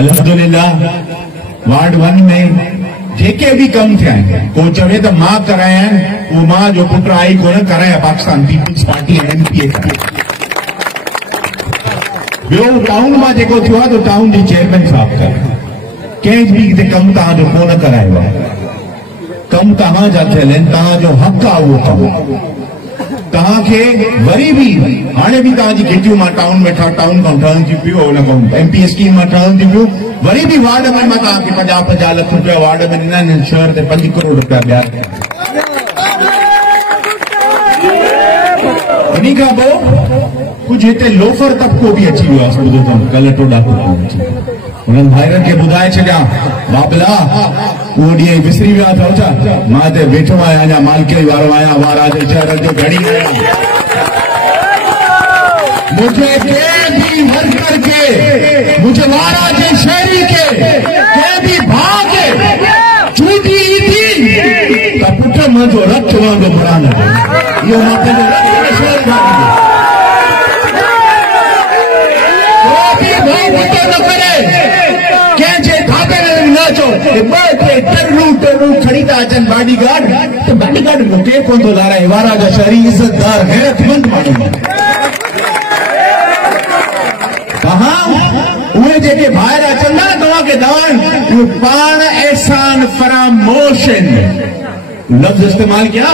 अल्हम्दुलिल्लाह वार्ड 1 में जेके भी कम थे को चवे तो मां कराया वो मां जो पुट आई को न कराया पाकिस्तान पीपल्स पार्टी एमपीए वो टाउन में जेको थियो तो टाउन जी चेयरमैन साहब कर कंहिं भी कम तहां जो को न करायो कम तहां जा थियल तहां जो हक आ वो कम तहां के वरी भी हाणे भी तहां जी गिटियूं मां टाउन में टाउन खां ठहनि थी पियो उन खां एमपी स्कीम मां ठहनि थी पियो वरी भी वार्ड में मां तहां खे 50 लाख रुपया वार्ड में ॾिना शहर ते 5 करोड़ रुपया ॿिया उन्हीं खां पोइ कुछ हिते लोफर तबको भी अची वियो आहे ॿुधो अथमि कल्ह टोडा उन्हनि भाइरनि खे ॿुधाए छॾियां बाबला उहो ॾींहुं विसरी विया अथव छा मां हिते वेठो आहियां अञा मालके वारो आहियां वारा जे शहर जो घड़ी आहियां मुझे कंहिं भी वर्कर के मुझे वारा जे शहरी के कंहिं भी भाउ के चूंटी थी त पुट मुंहिंजो रथ वहंदो बुरान इहो मां पंहिंजो रथ शहर खां खड़ी था अचन बॉडीगार्ड तो बॉडीगार्ड मूंखे कोन थो लाराए वारा जा शहरी इज़तदार गैरतमंद माण्हू तव्हां उहे जेके ॿाहिरि अचनि था तव्हांखे दवान पाण एहसान फरामोश लफ़्ज़ इस्तेमाल कया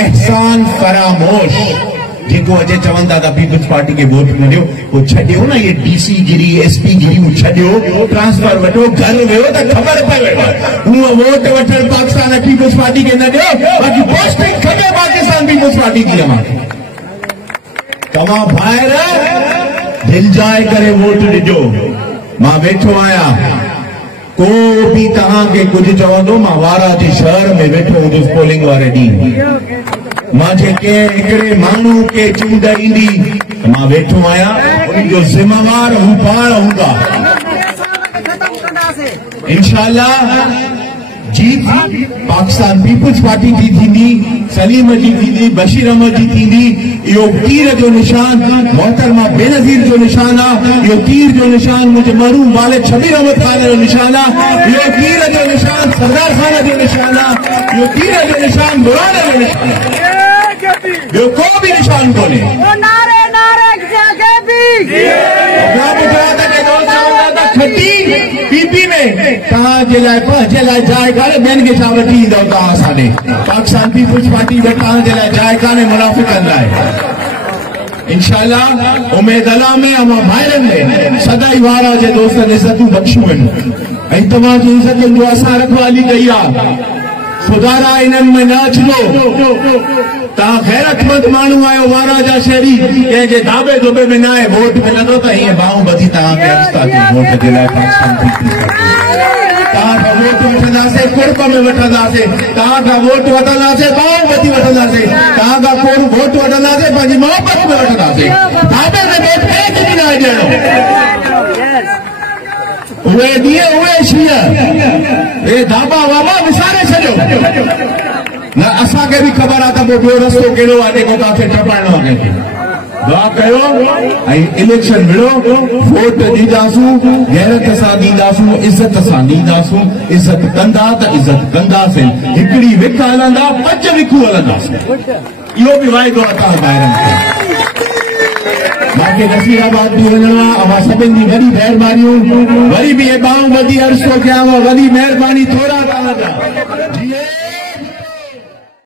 एहसान फरामोश जेको अचे चवनि था पीपल्स पार्टी के वोट न ॾियो वो छॾियो न ये डीसी गिरी एसपी गिरी छॾियो ट्रांसफर वठो घर वियो त ख़बर पवे उहो वोट वठण पाकिस्तान पीपल्स पार्टी के न ॾियो बाक़ी पोस्टिंग खपे पाकिस्तान पीपल्स पार्टी की अमांखे तव्हां ॿाहिरि दिलि जाए करे वोट ॾिजो मां वेठो आहियां को भी तव्हांखे कुझु चवंदो मां वारा जे शहर में वेठो हूंदुसि पोलिंग वारे ॾींहुं मां जेके हिकिड़े माण्हू खे चूंड ईंदी मां वेठो आहियां उन जो ज़िम्मेवार हू पाण हूंदा इंशाअल्लाह जीत पाकिस्तान पीपल्स पार्टी जी थींदी सलीम जी थींदी बशीर अहमद जी थींदी इहो तीर जो निशान मोहतरमा बेनज़ीर जो निशान आहे इहो तीर जो निशान मुंहिंजे मरहूम वालिद शबीर अहमद खान जो निशान आहे इहो तीर जो निशान सरदार खान जो निशान आहे इहो तीर जो निशान बुरान जो निशान आहे ॿियो को भी निशान कोन्हे खटी पीपी में तव्हांजे लाइ पंहिंजे लाइ जाइ कान्हे ॿियनि खे छा वठी ईंदव तव्हां असांॾे पाकिस्तान पीपल्स पार्टी में तव्हांजे लाइ जाइ कान्हे मुनाफ़िक़नि लाइ इंशाअल्लाह उमेद अल्लाह में मां भाइरनि में सदाई वारा जे दोस्तनि इज़तूं बख़्शियूं आहिनि ऐं तव्हांजी इज़तुनि जो असां रखवाली कई आहे खुदारा इन्हनि में न अचिजो तव्हां गैरतमंद माण्हू आहियो वारा जा शहरी कंहिंजे धाबे धोबे में न आहे वोट मिलंदो त हीअं बाहूं ॿधी तव्हांखे अॻिता थी वोट जे लाइ तव्हां खां वोट वठंदासीं कुड़प में वठंदासीं तव्हां खां वोट वठंदासीं बाहूं ॿधी वठंदासीं तव्हां खां वोट वठंदासीं पंहिंजी मोहबत में वठंदासीं धाबे में वोट कंहिंखे बि न ॾियणो उहे ॾींहं उहे शींहं हे धाबा वाबा विसारे छॾियो न असांखे बि ख़बर आहे त पोइ ॿियो रस्तो कहिड़ो आहे जेको तव्हांखे टपाइणो आहे कंहिंखे दुआ कयो ऐं इलेक्शन विढ़ो वोट ॾींदासूं गैरत सां ॾींदासूं इज़त सां ॾींदासूं इज़त कंदा त इज़त कंदासीं हिकिड़ी विक हलंदा 5 विकूं हलंदासीं इहो बि वाइदो आहे तव्हां ॿाहिरनि खे मूंखे नसीराबाद बि वञणो आहे अवां सभिनि जी वॾी महिरबानियूं वरी बि हे ॿाहूं वधी अर्ज़ु थो कयांव वॾी महिरबानी थोरा तव्हां